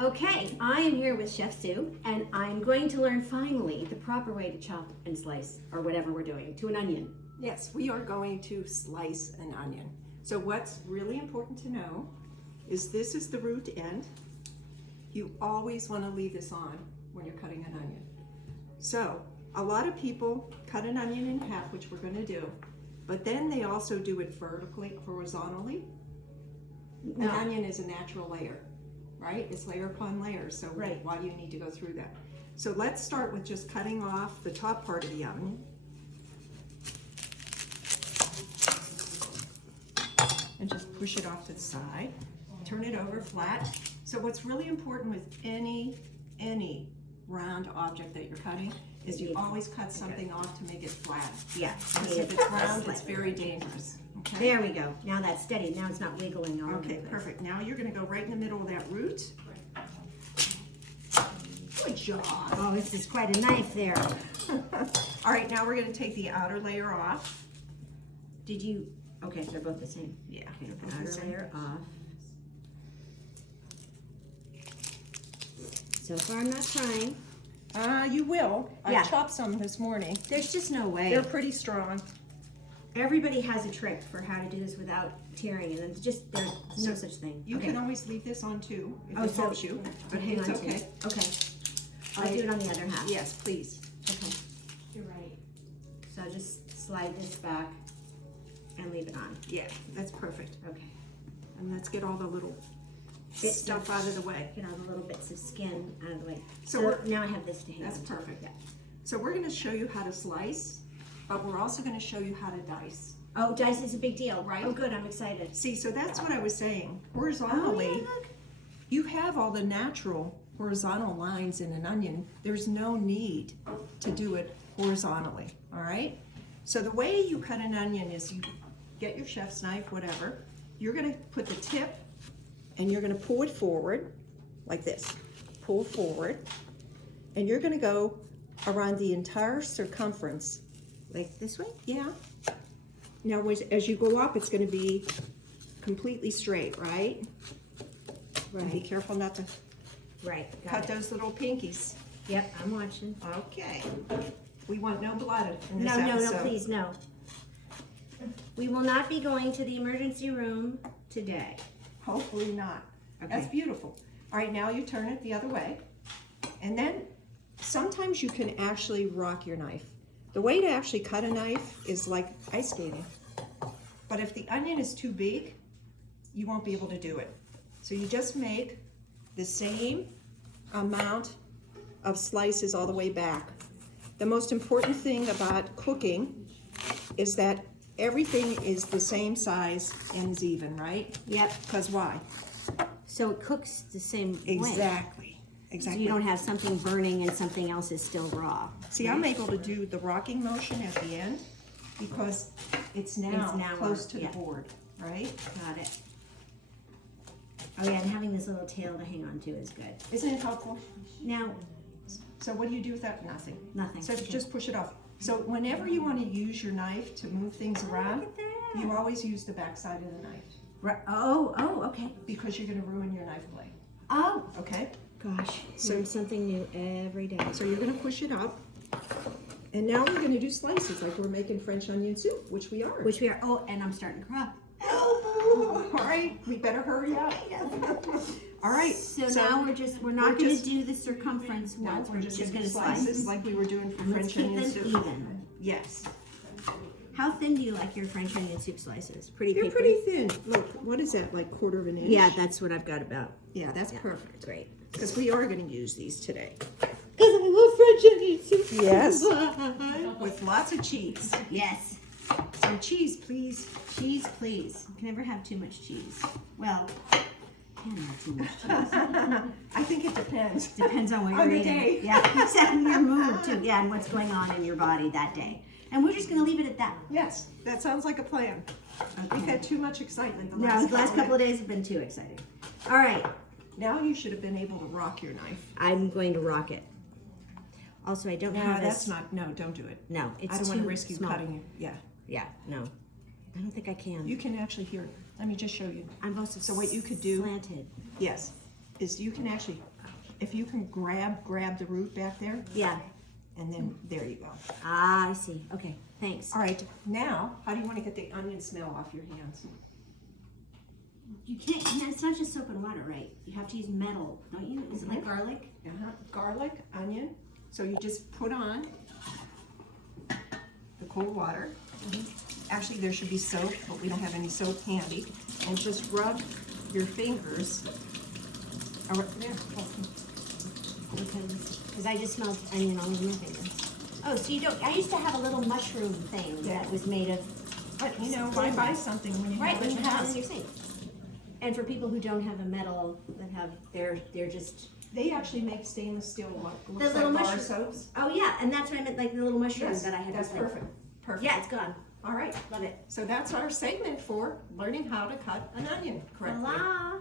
Okay, I am here with Chef Sue, and I'm going to learn finally the proper way to chop and slice, or whatever we're doing, to an onion. Yes, we are going to slice an onion. So what's really important to know is this is the root end. You always want to leave this on when you're cutting an onion. So a lot of people cut an onion in half, which we're going to do, but then they also do it vertically, horizontally. No. An onion is a natural layer, right? It's layer upon layer, so Right. why do you need to go through that? So let's start with just cutting off the top part of the onion. And just push it off to the side. Turn it over flat. So what's really important with any round object that you're cutting is you always cut something off to make it flat. Yeah. Because if it's round, it's very dangerous. Okay? There we go. Now that's steady. Now it's not wiggling all over the Okay, place. perfect. Now you're going to go right in the middle of that root. Good job. Oh, this is quite a knife there. All right, now we're going to take the outer layer off. Did you? Okay, they're both the same. Yeah. Okay, both the outer same. layer off. So far, I'm not trying. You will. Yeah. I chopped some this morning. There's just no way. They're pretty strong. Everybody has a trick for how to do this without tearing, and it's just there's no such thing. You okay. can always leave this on too if Oh, it so helps you. But hang it's on okay. to. Okay. I'll do it on the other half. Yes, please. Okay. You're right. So I'll just slide this back and leave it on. Yeah, that's perfect. Okay. And let's get all the little Bits stuff out of the way. Get all the little bits of skin out of the way. So So we're- now I have this to hang That's on to. perfect. Yeah. So we're going to show you how to slice, but we're also going to show you how to dice. Oh, dice is a big deal. Right. Oh, good. I'm excited. See, so that's what I was saying. Oh, Horizontally, yeah, look. you have all the natural horizontal lines in an onion. There's no need to do it horizontally, all right? So the way you cut an onion is you get your chef's knife, whatever. You're gonna put the tip and you're gonna pull it forward like this. Pull forward. And you're gonna go around the entire circumference. Like this way? Yeah. Now, as you go up, it's gonna be completely straight, right? And be Right. careful not to Right. Got cut it. those little pinkies. Yep. I'm watching. Okay. We want no blood in this No, no, episode. no, please, no. We will not be going to the emergency room today. Hopefully not. Okay. That's beautiful. All right, now you turn it the other way. And then sometimes you can actually rock your knife. The way to actually cut a knife is like ice skating. But if the onion is too big, you won't be able to do it. So you just make the same amount of slices all the way back. The most important thing about cooking is that everything is the same size and is even, right? Yep. Because why? So it cooks the same way. Exactly. So Exactly. you don't have something burning and something else is still raw. See, I'm able to do the rocking motion at the end because it's now, close to yeah. the board, right? Got it. Oh yeah, and having this little tail to hang on to is good. Isn't it helpful? Now, So what do you do with that? Nothing. nothing. So just push it off. So whenever you want to use your knife to move things around, Look at that. you always use the back side of the knife Right. Oh, okay. because you're going to ruin your knife blade. Oh, Okay? gosh. So- Learn something new every day. So you're going to push it up. And now we're going to do slices like we're making French onion soup, which we are. Which we are. Oh, and I'm starting to cry. All right, we better hurry up. All right. So now we're not going to do the circumference No, ones. we're just going gonna to slice this like we were doing for And let's French keep onion them soup. even. Yes. How thin do you like your French onion soup slices? Pretty They're papery? pretty thin. Look, what is that, like quarter of an inch? Yeah, that's what I've got about. Yeah, that's Yeah. perfect. Great. Because we are going to use these today. Because I love French onion soup. Yes. With lots of cheese. Yes. Some cheese, please. Cheese, please. You can never have too much cheese. Well, you can have too much cheese. I think it depends. Depends on what you're On the eating. day. Yeah, exactly. Your mood too. Yeah, and what's going on in your body that day. And we're just going to leave it at that. Yes, that sounds like a plan. We've had too much excitement the No, last, the last couple of days have been too exciting. All right, Now you should have been able to rock your knife. I'm going to rock it. Also, I don't No, have that's this. not, no, don't do it. No, it's I don't too want to risk you small. cutting it. Yeah. Yeah, no. I don't think I can. You can actually hear it. Let me just show you. I'm also So what you could do- slanted. Yes. is you can actually, if you can grab the root back there, Yeah. and then there you go. Ah, I see. Okay, thanks. All right, now, how do you want to get the onion smell off your hands? You can't, it's not just soap and water, right? You have to use metal, don't you? Is it like garlic? Garlic, onion. So you just put on the cold water. Actually, there should be soap, but we don't have any soap handy. And just rub your fingers. There. Okay, because I just smelled onion all over my fingers. Oh, so you don't, I used to have a little mushroom thing that was made of, But you know, why buy something when you right, have when it you in your have it in house? your sink. And for people who don't have a metal, that have, they're just, They actually make stainless steel, what the looks little like bar mushroom. soaps. Oh yeah, and that's what I meant, like the little mushrooms Yes, that I had. that's replaced. perfect. Perfect. Yeah, it's gone. All right. Love it. So that's our segment for learning how to cut an onion correctly. Voila.